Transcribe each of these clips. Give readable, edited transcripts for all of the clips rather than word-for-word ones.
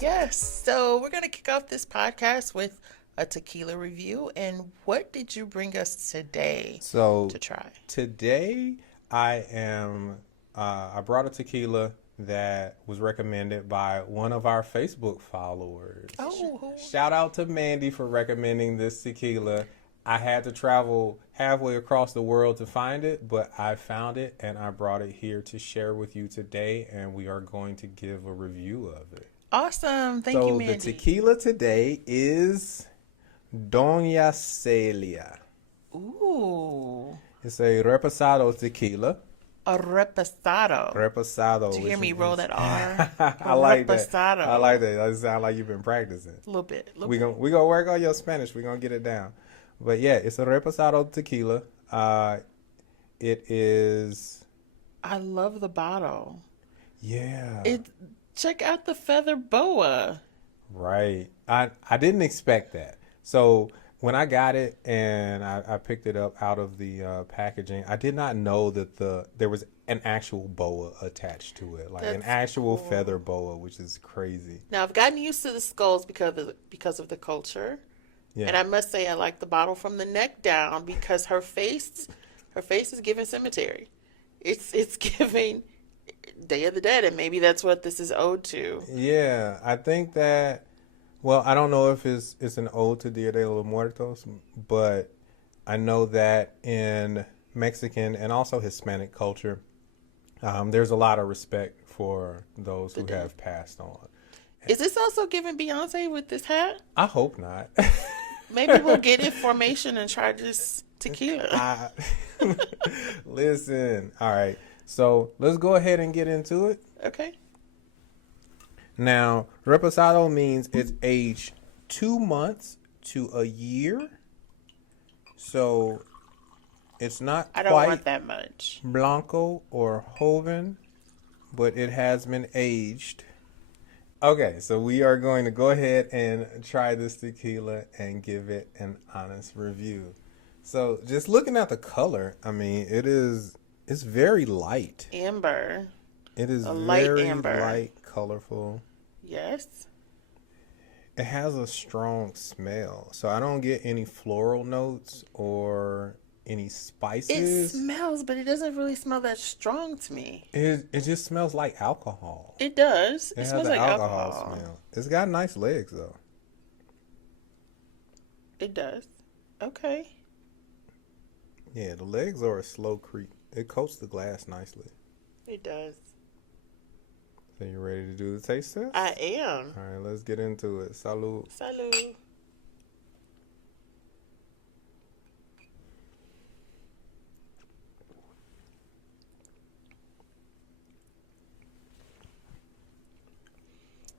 Yes. So we're going to kick off this podcast with a tequila review. And what did you bring us today So to try? today I brought a tequila that was recommended by one of our Facebook followers. Oh, Shout out to Mandy for recommending this tequila. I had to travel halfway across the world to find it, but I found it and I brought it here to share with you today, and we are going to give a review of it. awesome. Thank you, So the Mandy. tequila today is Doña Celia. Ooh, It's a reposado tequila. a reposado. Reposado. Did you hear Which me roll is, that R? I A like that. reposado. I like that. That sounds like you've been practicing. A little bit. A little We bit. gonna work on your Spanish. We're gonna get it down. But yeah, it's a reposado tequila. It is I love the bottle. yeah. It. Check out the feather boa. Right. I didn't expect that. So when I got it and I picked it up out of the packaging, I did not know that there was an actual boa attached to it, like an That's actual cool. feather boa, which is crazy. Now I've gotten used to the skulls because of the culture. Yeah. And I must say I like the bottle from the neck down because her face is giving cemetery. It's giving Day of the Dead, and maybe that's what this is owed to. Yeah, I think that. Well, I don't know if it's an ode to Dia de los Muertos, but I know that in Mexican and also Hispanic culture, there's a lot of respect for those The who dead. have passed on. Is this also giving Beyonce with this hat? I hope not. Maybe we'll get in formation and try this tequila. I, listen, all right. So let's go ahead and get into it. Okay. Now, reposado means it's aged 2 months to a year. So it's not I don't want quite that much. blanco or joven, but it has been aged. Okay, so we are going to go ahead and try this tequila and give it an honest review. So just looking at the color, I mean, it's very light. Amber. It is A light very amber. light, colorful. Yes. It has a strong smell, so I don't get any floral notes or any It spices. smells, but it doesn't really smell that strong to me. It just smells like alcohol. It does. It It has smells an like alcohol alcohol. smell. It's got nice legs though. It does. Okay. Yeah, the legs are a slow creep. It coats the glass nicely. It does. So you ready to do the taste test? I am. All right, let's get into it. Salud. Salud.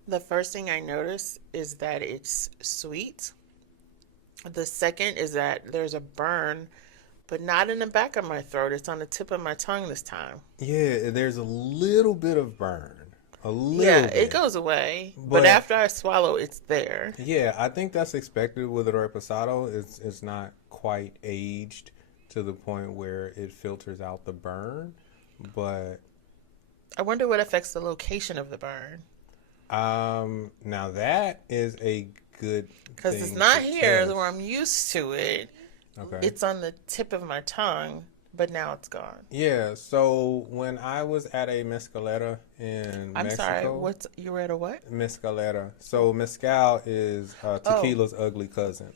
The first thing I notice is that it's sweet. The second is that there's a burn, but not in the back of my throat. It's on the tip of my tongue this time. Yeah, there's a little bit of burn. A Yeah, little it bit. goes away, but But after I swallow, it's there. yeah, I think that's expected with a reposado. It's not quite aged to the point where it filters out the burn, but I wonder what affects the location of the burn. now that is a good Because it's thing not to here test. where I'm used to it. Okay. It's on the tip of my tongue, but now it's gone. Yeah, so when I was at a mezcalera in I'm sorry, Mexico, you were at a what? mezcalera. So mezcal is Oh, tequila's ugly cousin.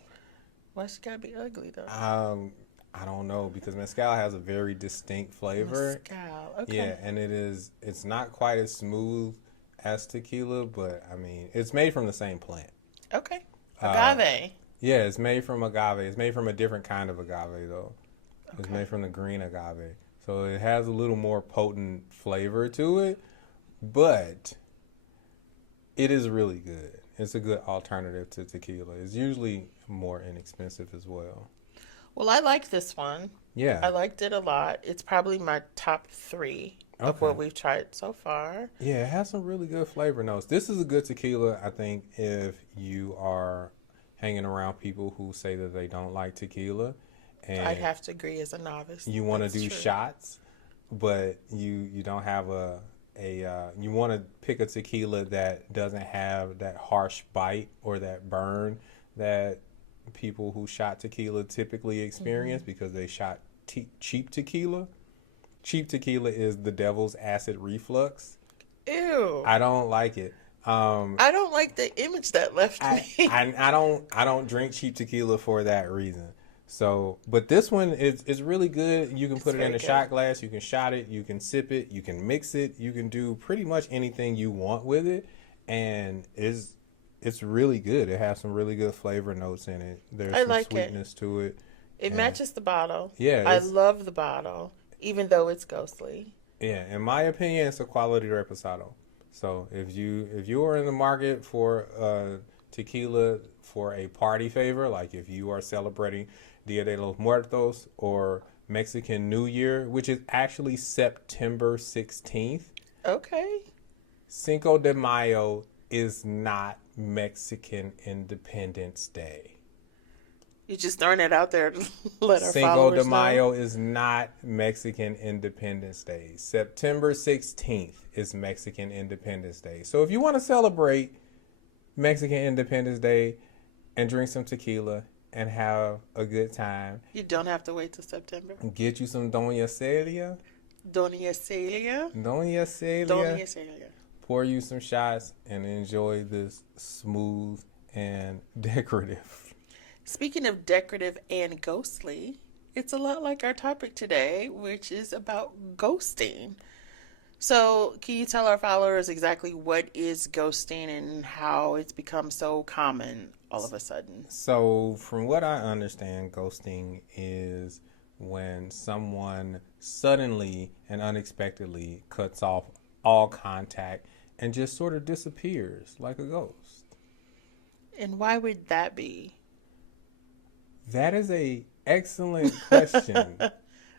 why she gotta be ugly though? I don't know because mezcal has a very distinct flavor. Mescal. Yeah, Okay. and it's not quite as smooth as tequila, but I mean, it's made from the same plant. Okay. Uh, Agave. yeah, it's made from agave. It's made from a different kind of agave though. It's Okay. made from the green agave. So it has a little more potent flavor to it, but it is really good. It's a good alternative to tequila. It's usually more inexpensive as well. Well, I like this one. Yeah. I liked it a lot. It's probably my top three of Okay. what we've tried so far. Yeah, it has some really good flavor notes. This is a good tequila, I think, if you are hanging around people who say that they don't like tequila I'd and have to agree as a novice. you want to That's do true. shots, but you don't have you want to pick a tequila that doesn't have that harsh bite or that burn that people who shot tequila typically experience because they shot cheap tequila. Cheap tequila is the devil's acid reflux. Ew. I don't like it. I don't like the image that left me. I don't drink cheap tequila for that reason. So, but this one is really good. You can put it in a shot glass. You can shot it. You can sip it. You can mix it. You can do pretty much anything you want with it, and it's really good. It has some really good flavor notes in it. There's some like sweetness to it. It matches the bottle. Yeah, I love the bottle, even though it's ghostly. Yeah, in my opinion, it's a quality reposado. So if you are in the market for tequila for a party favor, like if you are celebrating Dia de los Muertos or Mexican New Year, which is actually September 16th. Okay. Cinco de Mayo is not Mexican Independence Day. You just throwing it out there to let our Cinco followers de know. Mayo is not Mexican Independence Day. September 16th is Mexican Independence Day. So if you want to celebrate Mexican Independence Day and drink some tequila and have a good time, You don't have to wait till September. get you some Doña Celia. Doña Celia. Doña Celia. Doña Celia. Pour you some shots and enjoy this smooth and decorative. Speaking of decorative and ghostly, it's a lot like our topic today, which is about ghosting. So, can you tell our followers exactly what is ghosting and how it's become so common all of a sudden? So, from what I understand, ghosting is when someone suddenly and unexpectedly cuts off all contact and just sort of disappears like a ghost. And why would that be? That is a excellent question.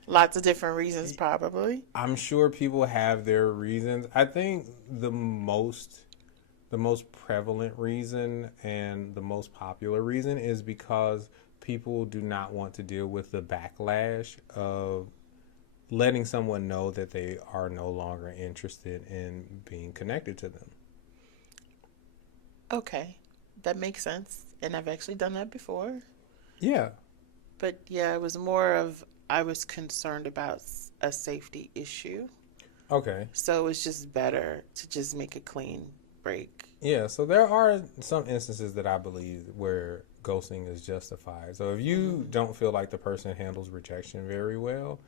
Lots of different reasons, probably. I'm sure people have their reasons. I think the most prevalent reason and the most popular reason is because people do not want to deal with the backlash of letting someone know that they are no longer interested in being connected to them. Okay, that makes sense. And I've actually done that before. Yeah. But yeah, it was more of I was concerned about a safety issue. Okay. So it's just better to just make a clean break. Yeah, so there are some instances that I believe where ghosting is justified. So if you don't feel like the person handles rejection very well,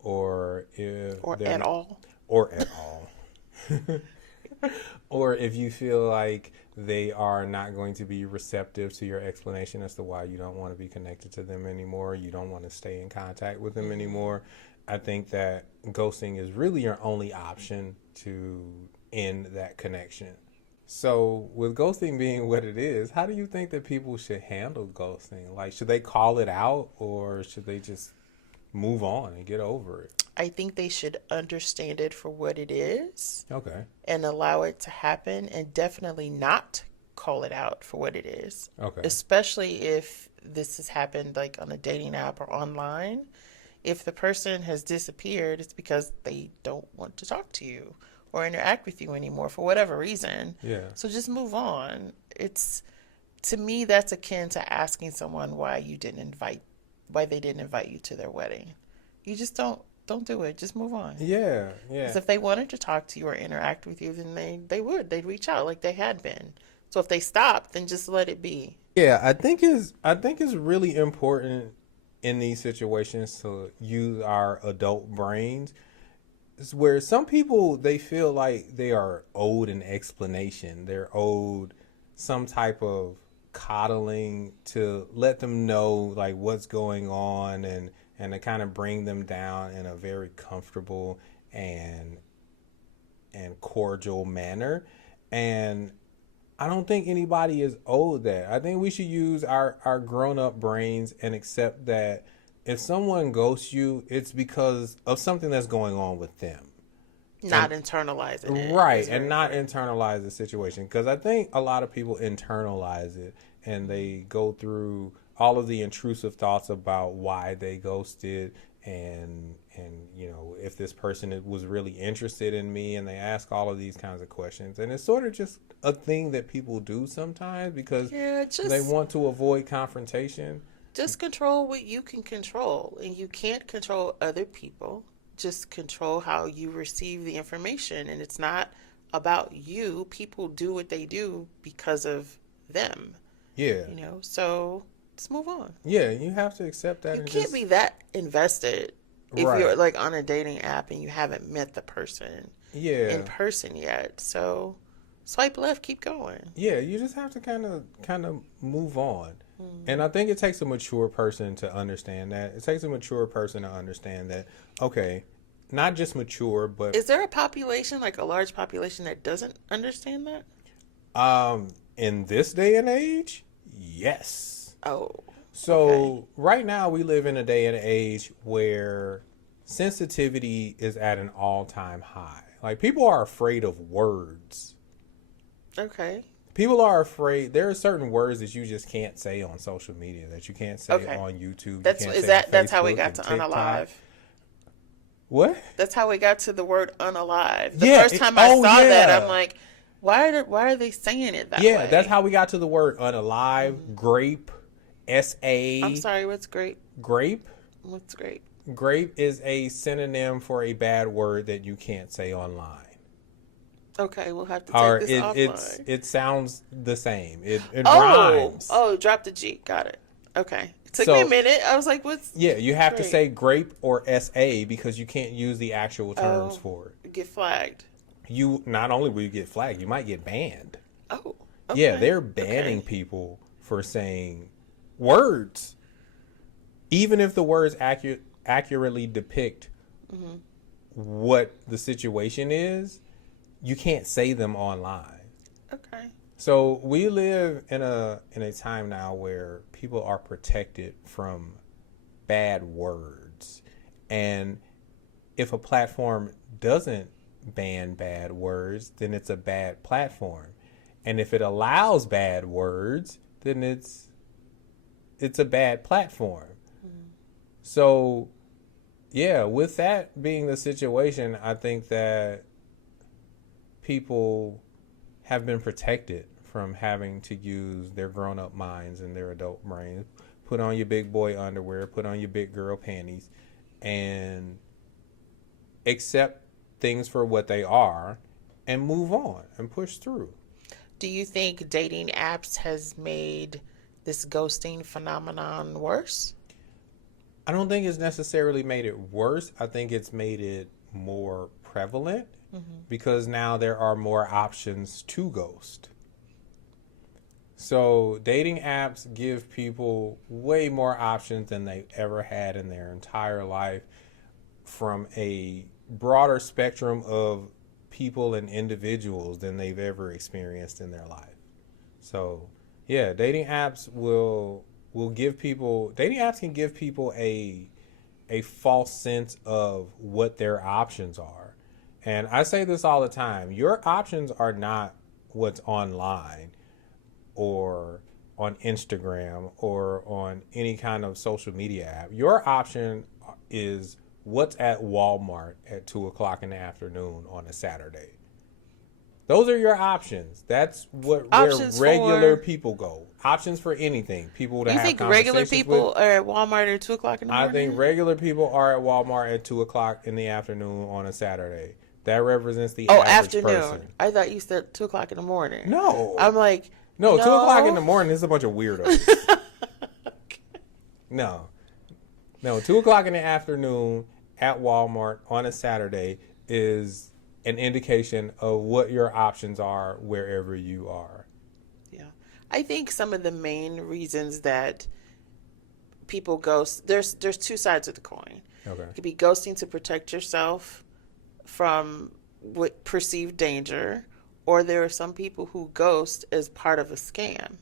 or if Or at all. or at all, or if you feel like they are not going to be receptive to your explanation as to why you don't want to be connected to them anymore, you don't want to stay in contact with them anymore, I think that ghosting is really your only option to end that connection. So, with ghosting being what it is, how do you think that people should handle ghosting? Like, should they call it out or should they just move on and get over it? I think they should understand it for what it is Okay. and allow it to happen, and definitely not call it out for what it is. Okay. Especially if this has happened like on a dating app or online. If the person has disappeared, it's because they don't want to talk to you or interact with you anymore for whatever reason. Yeah. So just move on. It's, to me, that's akin to asking someone why they didn't invite you to their wedding. You just don't do it. Just move on. Yeah. Yeah. Because if they wanted to talk to you or interact with you, then they'd reach out like they had been. So if they stop, then just let it be. Yeah, I think it's really important in these situations to use our adult brains. It's where some people, they feel like they are owed an explanation. They're owed some type of coddling to let them know like what's going on and to kind of bring them down in a very comfortable and cordial manner. And I don't think anybody is owed that. I think we should use our grown-up brains and accept that if someone ghosts you, it's because of something that's going on with them. Not internalizing it. Right, and not internalize the situation. Because I think a lot of people internalize it and they go through all of the intrusive thoughts about why they ghosted and if this person was really interested in me, and they ask all of these kinds of questions, and it's sort of just a thing that people do sometimes because Yeah, they want to avoid confrontation. just control what you can control, and you can't control other people. Just control how you receive the information, and it's not about you. People do what they do because of them, Yeah, so let's move on. yeah, you have to accept that You and can't just be that invested if you're right. like on a dating app and you haven't met the person in Yeah, person yet. So swipe left, keep going. yeah, you just have to kind of move on. And I think it takes a mature person to understand that. It takes a mature person to understand that, okay, not just mature, but Is there a population, like a large population, that doesn't understand that? in this day and age, yes. Oh, okay. So right now we live in a day and age where sensitivity is at an all-time high. Like, people are afraid of words. Okay. People are afraid. There are certain words that you just can't say on social media, that you can't say Okay. on YouTube, you That's can't is say on that's how we Facebook got and to TikTok. unalive. What? That's how we got to the word unalive. The Yeah. first time I saw that, I'm Yeah. like, why are they saying it that Yeah. That's way? how we got to the word unalive. Grape. I'm S-A. sorry, what's great? Grape. What's great? Grape is a synonym for a bad word that you can't say online. Okay, we'll have to Or take this offline. it sounds the same. It Oh, rhymes. oh, drop the G. Got it. Okay. It took me a So minute. I was like, what's yeah, you have to great? say grape or SA because you can't use the actual terms Oh, for it. get flagged. You not only will you get flagged, you might get banned. Oh, Yeah, okay. they're banning Okay. people for saying words, even if the words accurately depict what the situation is. You can't say them online. Okay. So we live in a time now where people are protected from bad words. And if a platform doesn't ban bad words, then it's a bad platform. And if it allows bad words, then it's a bad platform. So, yeah, with that being the situation, I think that people have been protected from having to use their grown-up minds and their adult brains. Put on your big boy underwear, put on your big girl panties, and accept things for what they are and move on and push through. Do you think dating apps has made this ghosting phenomenon worse? I don't think it's necessarily made it worse. I think it's made it more prevalent because now there are more options to ghost. So dating apps give people way more options than they've ever had in their entire life, from a broader spectrum of people and individuals than they've ever experienced in their life. So, yeah, dating apps can give people a false sense of what their options are. And I say this all the time. Your options are not what's online or on Instagram or on any kind of social media app. Your option is what's at Walmart at 2 o'clock in the afternoon on a Saturday. Those are your options. That's where Options regular for. people go. Options for anything. People to You have think regular conversations with. people are at Walmart at 2 o'clock in the I think morning? regular people are at Walmart at 2 o'clock in the afternoon on a Saturday. That represents the Oh, average afternoon. person. I thought you said 2 o'clock in the morning. No. I'm like, No, 2 o'clock in the no. morning is a bunch of weirdos. No. No, 2 o'clock in the afternoon at Walmart on a Saturday is an indication of what your options are wherever you are. Yeah. I think some of the main reasons that people ghost, there's two sides of the coin. Okay. It could be ghosting to protect yourself from what perceived danger, or there are some people who ghost as part of a scam.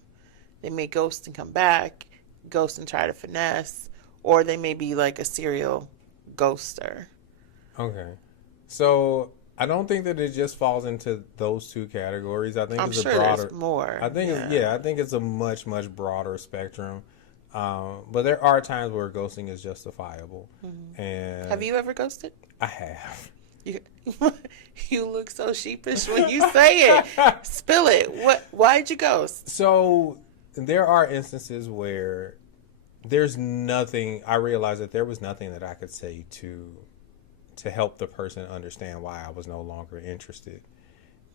They may ghost and come back, ghost and try to finesse, or they may be like a serial ghoster. Okay. So I don't think that it just falls into those two categories. I think I'm it's a sure broader. there's more. I think Yeah. I think it's a much broader spectrum. But there are times where ghosting is justifiable, Have and you ever ghosted? I have. You, you look so sheepish when you say it. Spill it. What? Why'd you ghost? So there are instances where there's nothing. I realized that there was nothing that I could say to help the person understand why I was no longer interested.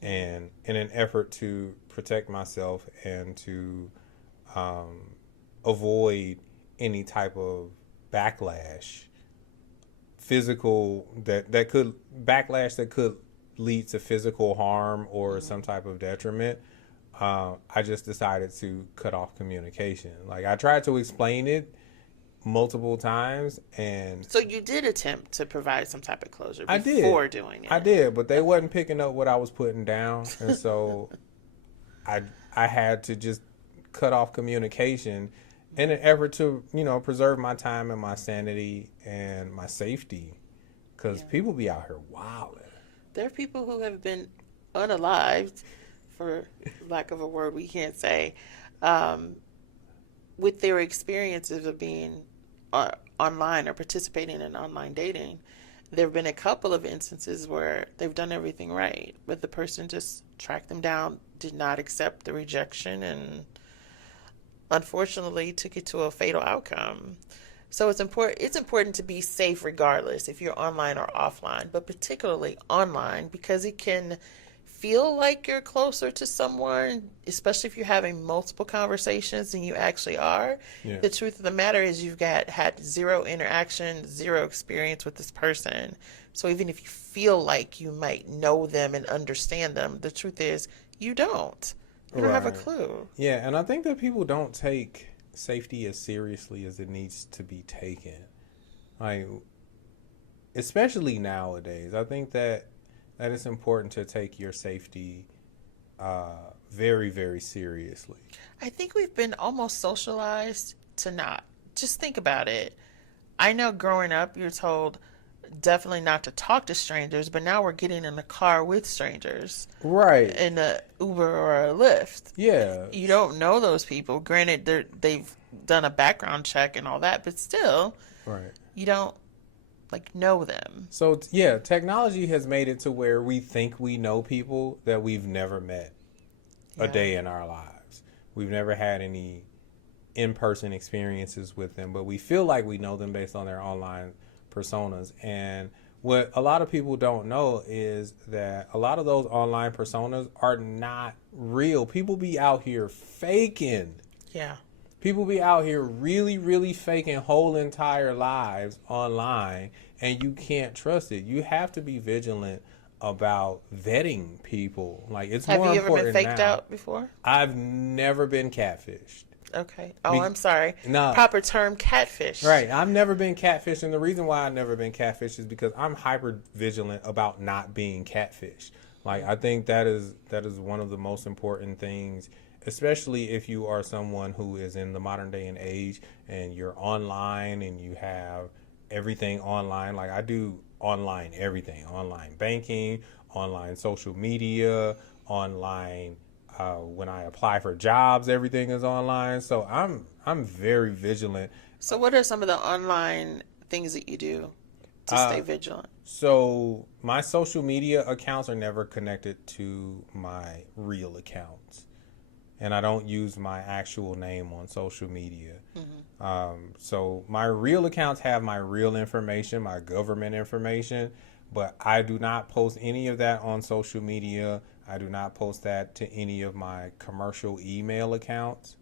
And in an effort to protect myself and to avoid any type of backlash, physical that could backlash that could lead to physical harm or some type of detriment, I just decided to cut off communication. Like I tried to explain it multiple times, and So you did attempt to provide some type of closure I before did, doing it. I did, but they wasn't picking up what I was putting down, and so I I had to just cut off communication in an effort to preserve my time and my sanity and my safety, because Yeah. people be out here wilding. There are people who have been unalived, for lack of a word we can't say, um, with their experiences of being online or participating in online dating. There have been a couple of instances where they've done everything right, but the person just tracked them down, did not accept the rejection, and unfortunately took it to a fatal outcome. So it's important to be safe regardless if you're online or offline, but particularly online because it can feel like you're closer to someone, especially if you're having multiple conversations than you actually are. Yeah. The truth of the matter is you've had zero interaction, zero experience with this person. So even if you feel like you might know them and understand them, the truth is you don't. You don't have a Right. clue. Yeah, and I think that people don't take safety as seriously as it needs to be taken. Like, especially nowadays, I think that it's important to take your safety very, very seriously. I think we've been almost socialized to not. Just think about it. I know growing up, you're told definitely not to talk to strangers, but now we're getting in the car with strangers Right. in a Uber or a Lyft. Yeah. You don't know those people. Granted, they've done a background check and all that, but still, Right. you don't like know them. So yeah, technology has made it to where we think we know people that we've never met a Yeah. day in our lives. We've never had any in-person experiences with them, but we feel like we know them based on their online personas. And what a lot of people don't know is that a lot of those online personas are not real. People be out here faking. Yeah. People be out here really, really faking whole entire lives online, and you can't trust it. You have to be vigilant about vetting people. Like, it's Have more you ever been important faked now. out before? I've never been catfished. Okay. Oh, Be- I'm sorry. No. Proper term, catfish. Right. I've never been catfished, and the reason why I've never been catfished is because I'm hyper vigilant about not being catfished. Like, I think that is one of the most important things, especially if you are someone who is in the modern day and age and you're online and you have everything online. Like, I do online everything: online banking, online social media, online when I apply for jobs, everything is online. So I'm very vigilant. So, what are some of the online things that you do to stay vigilant? So my social media accounts are never connected to my real accounts, and I don't use my actual name on social media. So my real accounts have my real information, my government information, but I do not post any of that on social media. I do not post that to any of my commercial email accounts,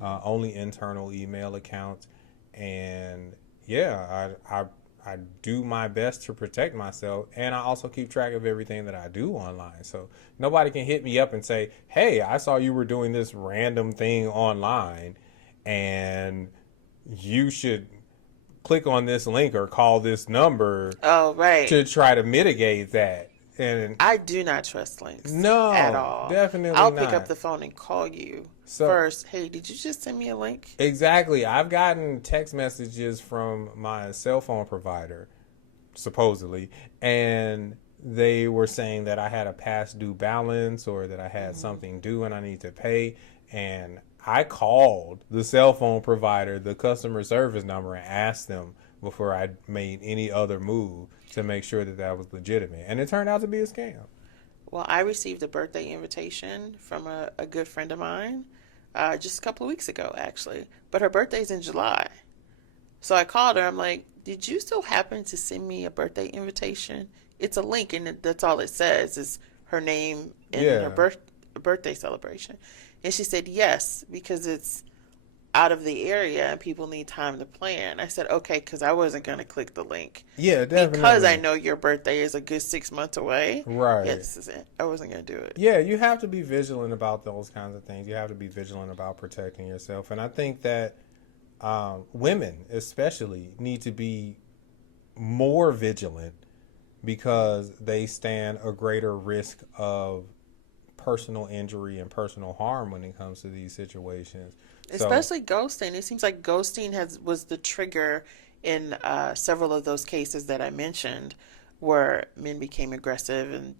only internal email accounts. And yeah, I do my best to protect myself, and I also keep track of everything that I do online. So nobody can hit me up and say, "Hey, I saw you were doing this random thing online, and you should click on this link or call this number Oh, right. to try to mitigate that." And I do not trust links no, at all. definitely I'll pick up not. the phone and call you So first. Hey, did you just send me a link? exactly, I've gotten text messages from my cell phone provider, supposedly, and they were saying that I had a past due balance or that I had something due and I need to pay. And I called the cell phone provider, the customer service number, and asked them before I made any other move to make sure that that was legitimate. And it turned out to be a scam. Well, I received a birthday invitation from a good friend of mine just a couple of weeks ago, actually. But her birthday's in July. So I called her. I'm like, did you so happen to send me a birthday invitation? It's a link, and that's all it says is her name and her Yeah. birthday celebration. And she said yes, because it's out of the area and people need time to plan. I said, okay, because I wasn't going to click the link Yeah, because I definitely. know your birthday is a good 6 months away. Yeah, Right. this is it. I wasn't going to do it. Yeah, you have to be vigilant about those kinds of things. You have to be vigilant about protecting yourself. And I think that women, especially, need to be more vigilant because they stand a greater risk of personal injury and personal harm when it comes to these situations. So, Especially ghosting. It seems like ghosting has was the trigger in several of those cases that I mentioned, where men became aggressive and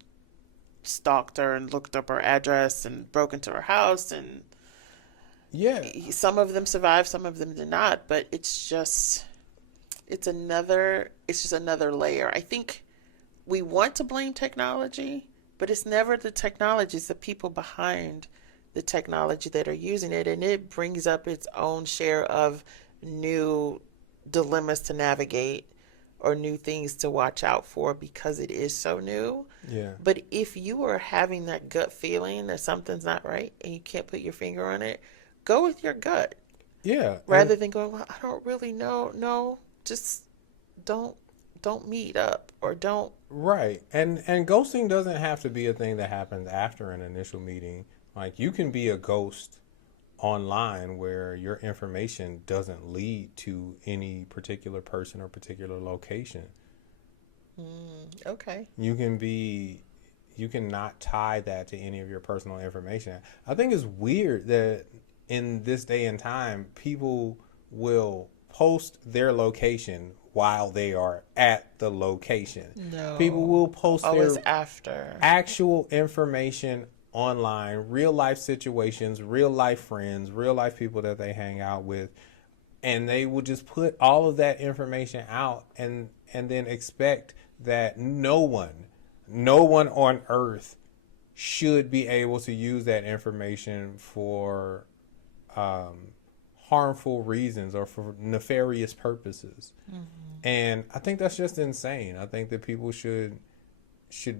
stalked her and looked up her address and broke into her house. And yeah, some of them survived, some of them did not. But it's just another layer. I think we want to blame technology, but it's never the technology, it's the people behind the technology that are using it. And it brings up its own share of new dilemmas to navigate or new things to watch out for because it is so new. yeah, But if you are having that gut feeling that something's not right and you can't put your finger on it, go with your gut yeah. And rather than going, well, I don't really know. No, just don't don't meet up or don't. right. And ghosting doesn't have to be a thing that happens after an initial meeting. Like you can be a ghost online where your information doesn't lead to any particular person or particular location. Okay. You can be you cannot tie that to any of your personal information. I think it's weird that in this day and time people will post their location while they are at the location. People No. will post Always their after. actual information online, real life situations, real life friends, real life people that they hang out with, and they will just put all of that information out and then expect that no one on earth should be able to use that information for um, harmful reasons or for nefarious purposes. And I think that's just insane. I think that people should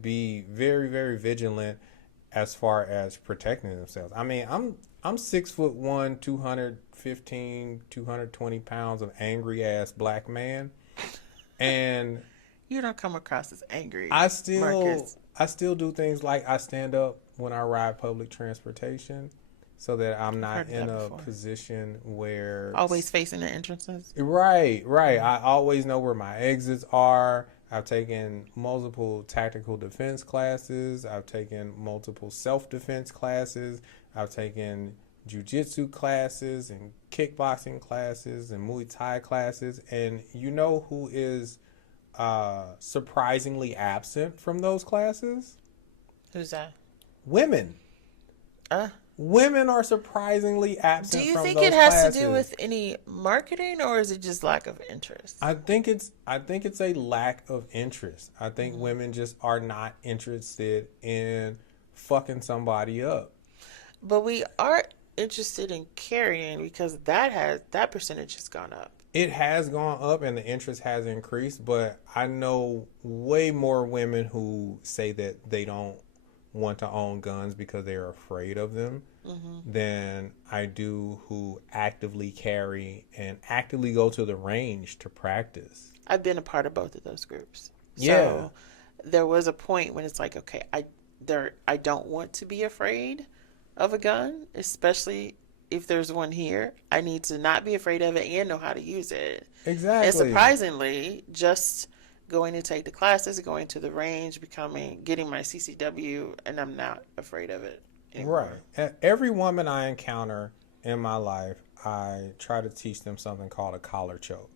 be very very vigilant as far as protecting themselves. I mean, I'm 6'1", 215, 220 pounds of angry ass black man, and You don't come across as angry, I still Marcus. I still do things like I stand up when I ride public transportation, so that I'm I've not heard of in that a before. position where Always facing the entrances. right, right. I always know where my exits are. I've taken multiple tactical defense classes. I've taken multiple self defense classes. I've taken jujitsu classes and kickboxing classes and Muay Thai classes. And you know who is surprisingly absent from those classes? Who's that? Women. Uh, Women are surprisingly do absent you from think it those has to do classes. with any marketing or is it just lack of interest? I think it's a lack of interest. I think Mm. women just are not interested in fucking somebody up. But we are interested in carrying because that percentage has gone up. It has gone up and the interest has increased, but I know way more women who say that they don't want to own guns because they're afraid of them Hmm. than I do who actively carry and actively go to the range to practice. I've been a part of both of those groups. Yeah, So there was a point when it's like, okay, I don't want to be afraid of a gun, especially if there's one here. I need to not be afraid of it and know how to use it. And exactly. surprisingly, just going to take the classes, going to the range, getting my CCW, and I'm not afraid of it Right. anymore. Every woman I encounter in my life, I try to teach them something called a collar choke.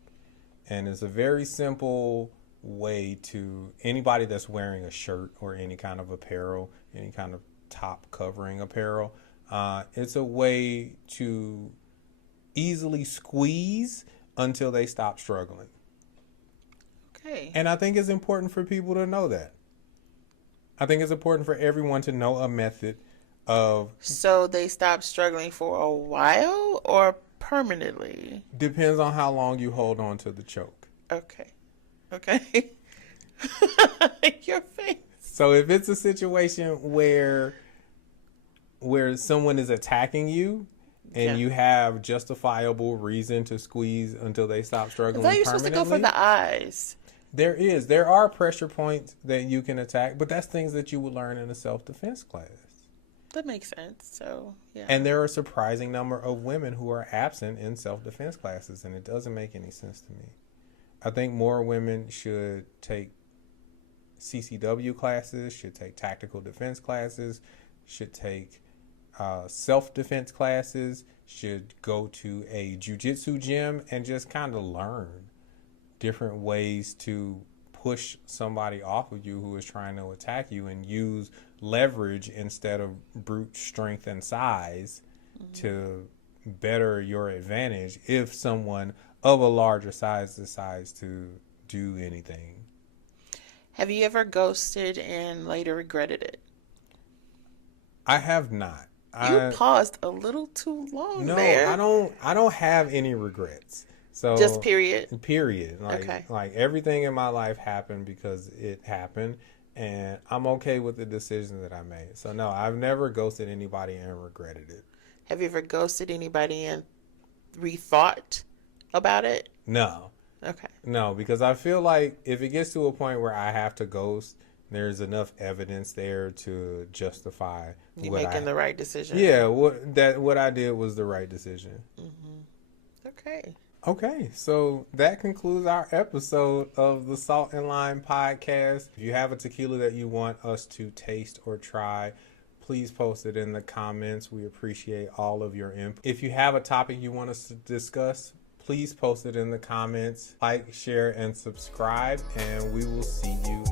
And it's a very simple way to anybody that's wearing a shirt or any kind of apparel, any kind of top covering apparel. It's a way to easily squeeze until they stop struggling. Okay. And I think it's important for people to know that. I think it's important for everyone to know a method of. So they stop struggling for a while or permanently? Depends on how long you hold on to the choke. Okay. Okay. Your face. So if it's a situation where someone is attacking you and Yeah. you have justifiable reason to squeeze until they stop I struggling thought you're supposed permanently, to go for the eyes. there are pressure points that you can attack, but that's things that you would learn in a self-defense class. That makes sense. So, yeah. And there are a surprising number of women who are absent in self-defense classes, and it doesn't make any sense to me. I think more women should take CCW classes, should take tactical defense classes, should take self-defense classes, should go to a jiu-jitsu gym and just kind of learn different ways to push somebody off of you who is trying to attack you, and use leverage instead of brute strength and size to better your advantage if someone of a larger size decides to do anything. Have you ever ghosted and later regretted it? I have not. You paused a little too long No, there. I don't have any regrets. So Just period. period. Okay. Like everything in my life happened because it happened, and I'm okay with the decisions that I made. So no, I've never ghosted anybody and regretted it. Have you ever ghosted anybody and rethought about it? No. Okay. No, because I feel like if it gets to a point where I have to ghost, there's enough evidence there to justify You what making the right decision. Yeah, what I did was the right decision. Okay. Okay, so that concludes our episode of the Salt and Lime podcast. If you have a tequila that you want us to taste or try, please post it in the comments. We appreciate all of your input. If you have a topic you want us to discuss, please post it in the comments. Like, share, and subscribe, and we will see you